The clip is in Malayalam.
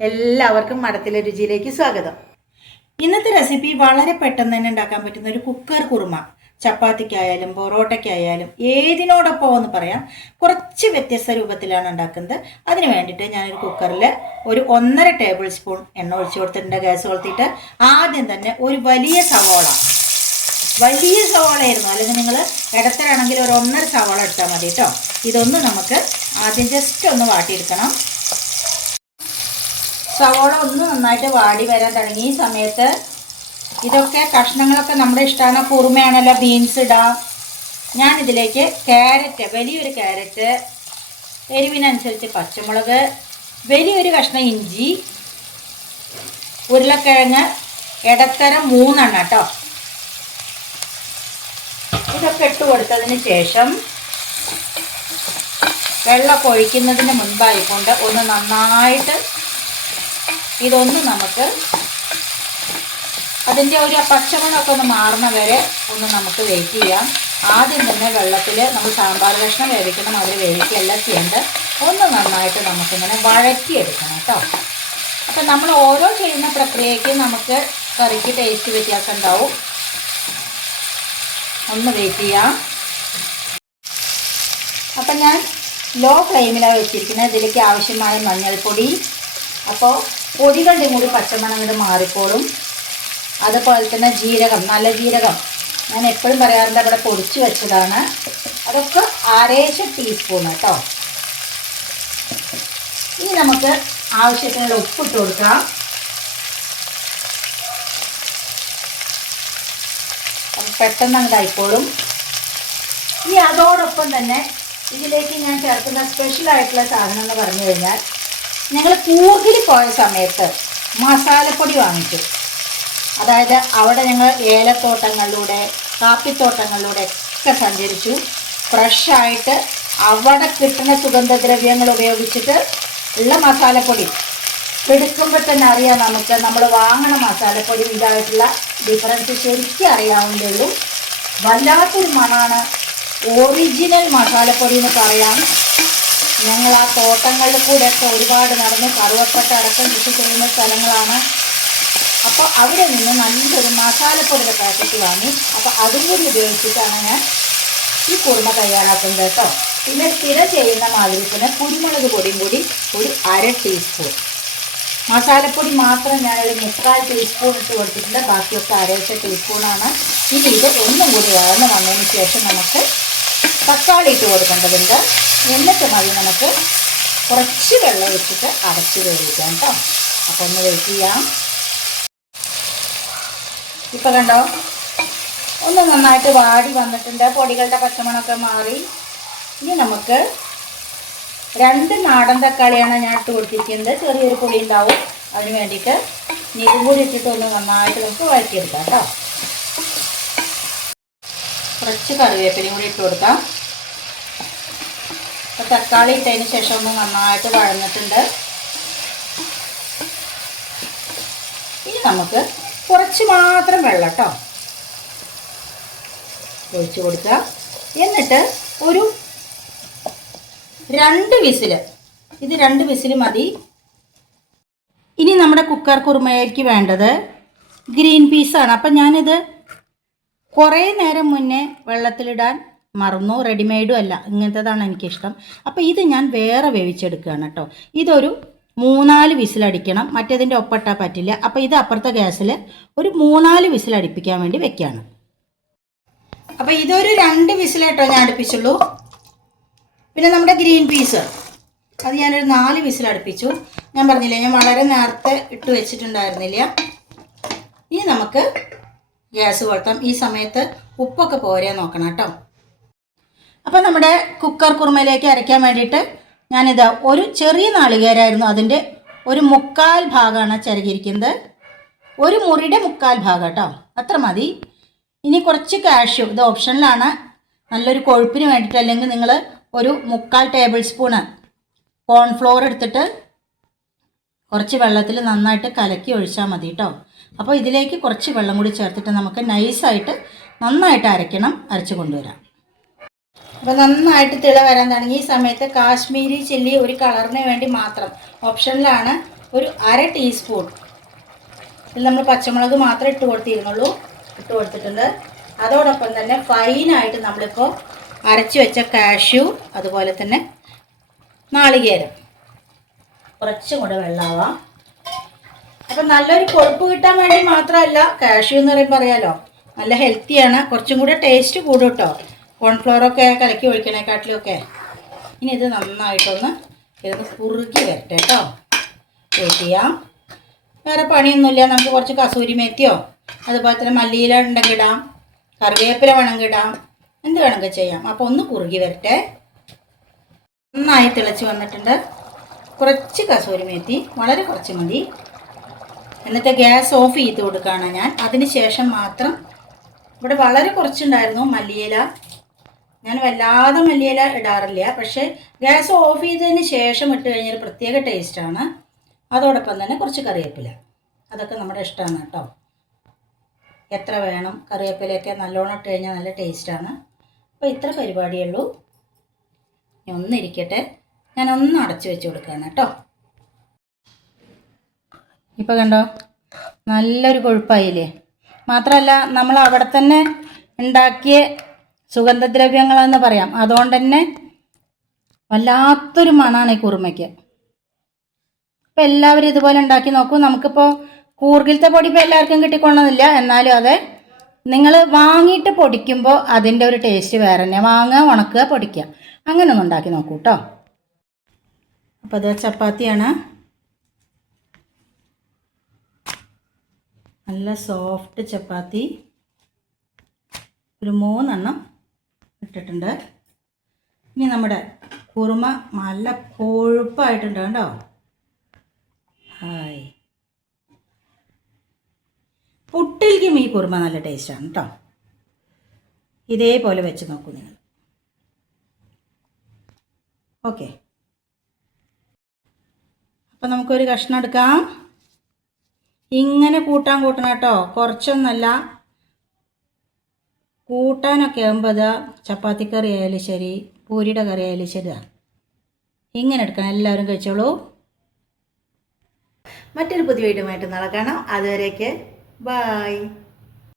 എല്ലാവർക്കും മഠത്തിലെ രുചിയിലേക്ക് സ്വാഗതം. ഇന്നത്തെ റെസിപ്പി വളരെ പെട്ടെന്ന് തന്നെ ഉണ്ടാക്കാൻ പറ്റുന്ന ഒരു കുക്കർ കുറുമ. ചപ്പാത്തിക്കായാലും പൊറോട്ടയ്ക്കായാലും ഏതിനോടൊപ്പം എന്ന് പറയാം, കുറച്ച് വ്യത്യസ്ത രൂപത്തിലാണ് ഉണ്ടാക്കുന്നത്. അതിന് വേണ്ടിയിട്ട് ഞാനൊരു കുക്കറിൽ ഒരു 1.5 ടേബിൾ സ്പൂൺ എണ്ണ ഒഴിച്ചു കൊടുത്തിട്ടുണ്ട്. ഗ്യാസ് കൊളുത്തിയിട്ട് ആദ്യം തന്നെ ഒരു വലിയ സവാളയായിരുന്നു, അല്ലെങ്കിൽ നിങ്ങൾ ഇടത്തരാണെങ്കിൽ ഒരു 1.5 സവാള എടുത്താൽ മതി കേട്ടോ. ഇതൊന്ന് നമുക്ക് ആദ്യം ജസ്റ്റ് ഒന്ന് വാട്ടിയെടുക്കണം. സവോള ഒന്ന് നന്നായിട്ട് വാടി വരാൻ തുടങ്ങി. ഈ സമയത്ത് ഇതൊക്കെ കഷ്ണങ്ങളൊക്കെ നമ്മുടെ ഇഷ്ടമാണ്. കുറുമയാണല്ലോ, ബീൻസ് ഇടാം. ഞാനിതിലേക്ക് വലിയൊരു ക്യാരറ്റ്, എരിവിനനുസരിച്ച് പച്ചമുളക്, വലിയൊരു കഷ്ണം ഇഞ്ചി, ഉരുളക്കിഴങ്ങ് ഇടത്തരം 3 കേട്ടോ. ഇതൊക്കെ ഇട്ട് കൊടുത്തതിന് ശേഷം വെള്ളമൊക്കെ ഒഴിക്കുന്നതിന് മുൻപായിക്കൊണ്ട് ഒന്ന് നന്നായിട്ട് ഇതൊന്ന് നമുക്ക് അതിൻ്റെ ഒരു പച്ചമണമൊക്കെ ഒന്ന് മാറുന്ന വരെ ഒന്ന് നമുക്ക് വെയിറ്റ് ചെയ്യാം. ആദ്യം തന്നെ വെള്ളത്തിൽ നമ്മൾ സാമ്പാർ കഷ്ണം വേവിക്കണം, അതിൽ വേവിക്കുകയല്ല ചെയ്യേണ്ടത്. ഒന്ന് നന്നായിട്ട് നമുക്കിങ്ങനെ വഴറ്റിയെടുക്കണം കേട്ടോ. അപ്പം നമ്മൾ ഓരോ ചെയ്യുന്ന പ്രക്രിയയ്ക്ക് നമുക്ക് കറിക്ക് ടേസ്റ്റ് വ്യത്യാസം ഉണ്ടാവും. ഒന്ന് വെയിറ്റ് ചെയ്യാം. അപ്പം ഞാൻ ലോ ഫ്ലെയിമിലാണ് വെച്ചിരിക്കുന്നത്. ഇതിലേക്ക് ആവശ്യമായ മഞ്ഞൾപ്പൊടി, അപ്പോൾ പൊടികളുടെയും കൂടി പച്ചമണം ഇങ്ങോട്ട് മാറിക്കോളും. അതുപോലെ തന്നെ ജീരകം, നല്ല ജീരകം ഞാൻ എപ്പോഴും പറയാറുണ്ട്, അവിടെ പൊടിച്ച് വെച്ചതാണ്. അതൊക്കെ 1/2 ടീസ്പൂൺ കേട്ടോ. ഇനി നമുക്ക് ആവശ്യത്തിനുള്ള ഉപ്പിട്ട് കൊടുക്കാം. പെട്ടെന്ന് അങ്ങ് ആയിക്കോളും. ഇനി അതോടൊപ്പം തന്നെ ഇതിലേക്ക് ഞാൻ ചേർക്കുന്ന സ്പെഷ്യലായിട്ടുള്ള സാധനം എന്ന് പറഞ്ഞു കഴിഞ്ഞാൽ, ഞങ്ങൾ കൂർഗിൽ പോയ സമയത്ത് മസാലപ്പൊടി വാങ്ങിച്ചു. അതായത് അവിടെ ഞങ്ങൾ ഏലത്തോട്ടങ്ങളിലൂടെ, കാപ്പിത്തോട്ടങ്ങളിലൂടെ ഒക്കെ സഞ്ചരിച്ചു. ഫ്രഷായിട്ട് അവിടെ കിട്ടുന്ന സുഗന്ധദ്രവ്യങ്ങൾ ഉപയോഗിച്ചിട്ട് ഉള്ള മസാലപ്പൊടി എടുക്കുമ്പോൾ തന്നെ അറിയാം നമുക്ക്, നമ്മൾ വാങ്ങണ മസാലപ്പൊടി ഇതായിട്ടുള്ള ഡിഫറൻസ് ശരിക്കും അറിയാവുന്നതേ ഉള്ളൂ. വല്ലാത്തൊരു മണമാണ്. ഒറിജിനൽ മസാലപ്പൊടി എന്ന് പറയാം. ഞങ്ങൾ ആ തോട്ടങ്ങളിൽ കൂടെയൊക്കെ ഒരുപാട് നടന്ന് കറുവപ്പട്ട അടക്കം കൃഷി ചെയ്യുന്ന സ്ഥലങ്ങളാണ്. അപ്പോൾ അവിടെ നിന്ന് നല്ലൊരു മസാലപ്പൊടിയുടെ പാക്കറ്റ് വാങ്ങി. അപ്പോൾ അതും കൂടി ഉപയോഗിച്ചിട്ടാണ് ഞാൻ ഈ കുറുമ തയ്യാറാക്കുന്നത് കേട്ടോ. പിന്നെ സ്ഥിരം ചെയ്യുന്ന മാതിരി തന്നെ കുരുമുളക് പൊടിയും കൂടി ഒരു 1/2 ടീസ്പൂൺ. മസാലപ്പൊടി മാത്രം ഞാനൊരു 3/4 ടീസ്പൂൺ ഇട്ട് കൊടുത്തിട്ടുണ്ട്. ബാക്കിയൊക്കെ 1/2 ടീസ്പൂണാണ്. ഇനി ഇത് ഒന്നും കൂടി വഴന്ന് വന്നതിന് ശേഷം നമുക്ക് തക്കാളി ഇട്ട് കൊടുക്കേണ്ടതുണ്ട്. എന്നിട്ട് മതി നമുക്ക് കുറച്ച് വെള്ളം ഒഴിച്ചിട്ട് അടച്ച് വേവിക്കാം കേട്ടോ. അപ്പോൾ ഒന്ന് വെയിറ്റ് ചെയ്യാം. ഇപ്പം കണ്ടോ, ഒന്ന് നന്നായിട്ട് വാടി വന്നിട്ടുണ്ട്. പൊടികളുടെ പച്ചമണമൊക്കെ മാറി. ഇനി നമുക്ക് 2 നാടൻ തക്കാളിയാണ് ഞാൻ ഇട്ട് കൊടുത്തിരിക്കുന്നത്. ചെറിയൊരു പൊടി ഉണ്ടാവും, അതിന് വേണ്ടിയിട്ട് ഇതും കൂടി ഇട്ടിട്ട് ഒന്ന് നന്നായിട്ട് നമുക്ക് വഴറ്റിയെടുക്കാം കേട്ടോ. കുറച്ച് കറിവേപ്പിലയും കൂടി ഇട്ട് കൊടുക്കാം. അപ്പോൾ തക്കാളി ഇട്ടതിന് ശേഷം ഒന്ന് നന്നായിട്ട് വഴന്നിട്ടുണ്ട്. ഇനി നമുക്ക് കുറച്ച് മാത്രം വെള്ളം കേട്ടോ ഒഴിച്ച് കൊടുക്കുക. എന്നിട്ട് ഒരു 2 വിസിൽ, ഇത് 2 വിസിൽ മതി. ഇനി നമ്മുടെ കുക്കർ കുറുമയ്ക്ക് വേണ്ടത് ഗ്രീൻ പീസാണ്. അപ്പം ഞാനിത് കുറേ നേരം മുന്നേ വെള്ളത്തിലിടാൻ മറന്നു. റെഡിമെയ്ഡും അല്ല, ഇങ്ങനത്തേതാണ് എനിക്കിഷ്ടം. അപ്പോൾ ഇത് ഞാൻ വേറെ വേവിച്ചെടുക്കുകയാണ് കേട്ടോ. ഇതൊരു 3-4 വിസിലടിക്കണം, മറ്റേതിൻ്റെ ഒപ്പിട്ടാൽ പറ്റില്ല. അപ്പോൾ ഇത് അപ്പുറത്തെ ഗ്യാസിൽ ഒരു 3-4 വിസിലടിപ്പിക്കാൻ വേണ്ടി വെക്കുകയാണ്. അപ്പോൾ ഇതൊരു 2 വിസിലായിട്ടോ ഞാൻ അടുപ്പിച്ചുള്ളൂ. പിന്നെ നമ്മുടെ ഗ്രീൻ പീസ് അത് ഞാനൊരു 4 വിസിലടുപ്പിച്ചു. ഞാൻ പറഞ്ഞില്ലേ, ഞാൻ വളരെ നേരത്തെ ഇട്ട് വെച്ചിട്ടുണ്ടായിരുന്നില്ല. ഇനി നമുക്ക് ഗ്യാസ് കൊളുത്താം. ഈ സമയത്ത് ഉപ്പൊക്കെ പോരെ നോക്കണം കേട്ടോ. അപ്പോൾ നമ്മുടെ കുക്കർ കുറുമയിലേക്ക് അരയ്ക്കാൻ വേണ്ടിയിട്ട് ഞാനിത് ഒരു ചെറിയ നാളികേരമായിരുന്നു, അതിൻ്റെ ഒരു 1/4 ഭാഗമാണ് ചിരകിയിരിക്കുന്നത്. ഒരു മുറിയുടെ 1/4 ഭാഗം കേട്ടോ, അത്ര മതി. ഇനി കുറച്ച് കാഷ്യൂ, ഇത് ഓപ്ഷനിലാണ്, നല്ലൊരു കൊഴുപ്പിന് വേണ്ടിയിട്ട്. അല്ലെങ്കിൽ നിങ്ങൾ ഒരു 1/4 ടേബിൾ സ്പൂണ് കോൺഫ്ലോർ എടുത്തിട്ട് കുറച്ച് വെള്ളത്തിൽ നന്നായിട്ട് കലക്കി ഒഴിച്ചാൽ മതി കേട്ടോ. അപ്പോൾ ഇതിലേക്ക് കുറച്ച് വെള്ളം കൂടി ചേർത്തിട്ട് നമുക്ക് നൈസായിട്ട് നന്നായിട്ട് അരച്ച് കൊണ്ടുവരാം. അപ്പോൾ നന്നായിട്ട് തിള വരാൻ തുടങ്ങി. ഈ സമയത്ത് കാശ്മീരി ചില്ലി ഒരു കളറിന് വേണ്ടി മാത്രം, ഓപ്ഷനിലാണ്, ഒരു 1/2 ടീസ്പൂൺ. ഇതിൽ നമ്മൾ പച്ചമുളക് മാത്രമേ ഇട്ട് കൊടുത്തിട്ടുണ്ട്. അതോടൊപ്പം തന്നെ ഫൈനായിട്ട് നമ്മളിപ്പോൾ അരച്ച് വെച്ച കാഷ്യൂ, അതുപോലെ തന്നെ നാളികേരം, കുറച്ചും കൂടെ വെള്ളമാവാം. അപ്പം നല്ലൊരു കൊഴുപ്പ് കിട്ടാൻ വേണ്ടി മാത്രമല്ല, കാഷ്യൂ എന്ന് പറയുമ്പോൾ അറിയാലോ നല്ല ഹെൽത്തിയാണ്, കുറച്ചും കൂടെ ടേസ്റ്റ് കൂടും കേട്ടോ, കോൺഫ്ലോറൊക്കെ കലക്കി ഒഴിക്കണേക്കാട്ടിലൊക്കെ. ഇനി ഇത് നന്നായിട്ടൊന്ന് കുറുകി വരട്ടെ കേട്ടോ. വെയിറ്റ് ചെയ്യാം. വേറെ പണിയൊന്നുമില്ല. നമുക്ക് കുറച്ച് കസൂരി മേത്തിയോ അതുപോലെ തന്നെ മല്ലിയില ഉണ്ടെങ്കിൽ ഇടാം, കറിവേപ്പില വേണമെങ്കിൽ ഇടാം, എന്ത് വേണമെങ്കിൽ ചെയ്യാം. അപ്പോൾ ഒന്ന് കുറുകി വരട്ടെ. നന്നായി തിളച്ച് വന്നിട്ടുണ്ട്. കുറച്ച് കസൂരി മേത്തി, വളരെ കുറച്ച് മതി. എന്നിട്ട് ഗ്യാസ് ഓഫ് ചെയ്ത് കൊടുക്കുകയാണ് ഞാൻ. അതിന് ശേഷം മാത്രം, ഇവിടെ വളരെ കുറച്ചുണ്ടായിരുന്നു മല്ലിയില, ഞാൻ വല്ലാതെ മല്ലിയില ഇടാറില്ല, പക്ഷേ ഗ്യാസ് ഓഫ് ചെയ്തതിന് ശേഷം ഇട്ട് കഴിഞ്ഞാൽ പ്രത്യേക ടേസ്റ്റാണ്. അതോടൊപ്പം തന്നെ കുറച്ച് കറിവേപ്പില, അതൊക്കെ നമ്മുടെ ഇഷ്ടമാണ് കേട്ടോ. എത്ര വേണം, കറിവേപ്പിലയൊക്കെ നല്ലോണം ഇട്ട് കഴിഞ്ഞാൽ നല്ല ടേസ്റ്റാണ്. അപ്പോൾ ഇത്ര പരിപാടിയുള്ളൂ. ഒന്നിരിക്കട്ടെ, ഞാനൊന്ന് അടച്ച് വെച്ച് കൊടുക്കുകയാണ് കേട്ടോ. ഇപ്പോൾ കണ്ടോ, നല്ലൊരു കൊഴുപ്പായില്ലേ. മാത്രമല്ല നമ്മൾ അവിടെ തന്നെ ഉണ്ടാക്കിയ സുഗന്ധദ്രവ്യങ്ങളെന്ന് പറയാം, അതുകൊണ്ട് തന്നെ വല്ലാത്തൊരു മണമാണ് ഈ കുറുമയ്ക്ക്. അപ്പോൾ എല്ലാവരും ഇതുപോലെ ഉണ്ടാക്കി നോക്കൂ. നമുക്കിപ്പോൾ കൂർഗിലത്തെ പൊടി ഇപ്പോൾ എല്ലാവർക്കും കിട്ടിക്കൊള്ളുന്നില്ല, എന്നാലും അതെ, നിങ്ങൾ വാങ്ങിയിട്ട് പൊടിക്കുമ്പോൾ അതിൻ്റെ ഒരു ടേസ്റ്റ് വേറെ തന്നെ. വാങ്ങുക, ഉണക്കുക, പൊടിക്കുക, അങ്ങനെ ഒന്ന് ഉണ്ടാക്കി നോക്കൂ കേട്ടോ. അപ്പോൾ അത് ചപ്പാത്തിയാണ്, നല്ല സോഫ്റ്റ് ചപ്പാത്തി, ഒരു 3 എണ്ണം ഇട്ടിട്ടുണ്ട്. ഇനി നമ്മുടെ കുറുമ നല്ല കൊഴുപ്പായിട്ടുണ്ട് കേട്ടോ. ഹായ്, പുട്ടിലേക്കും ഈ കുറുമ നല്ല ടേസ്റ്റാണ് കേട്ടോ. ഇതേപോലെ വെച്ച് നോക്കൂ നിങ്ങൾ. ഓക്കെ, അപ്പം നമുക്കൊരു കഷ്ണം എടുക്കാം. ഇങ്ങനെ കൂട്ടണം കേട്ടോ, കുറച്ചൊന്നല്ല. കൂട്ടാനൊക്കെ ആകുമ്പോൾ അതാ ചപ്പാത്തിക്കറി ആയാലും ശരി, പൂരിയുടെ കറി ആയാലും ശരി, ഇങ്ങനെ എടുക്കണം. എല്ലാവരും കഴിച്ചോളൂ. മറ്റൊരു പുതിയ വീഡിയോ ആയിട്ട് നാളെ കാണാം. അതുവരേക്ക് ബൈ.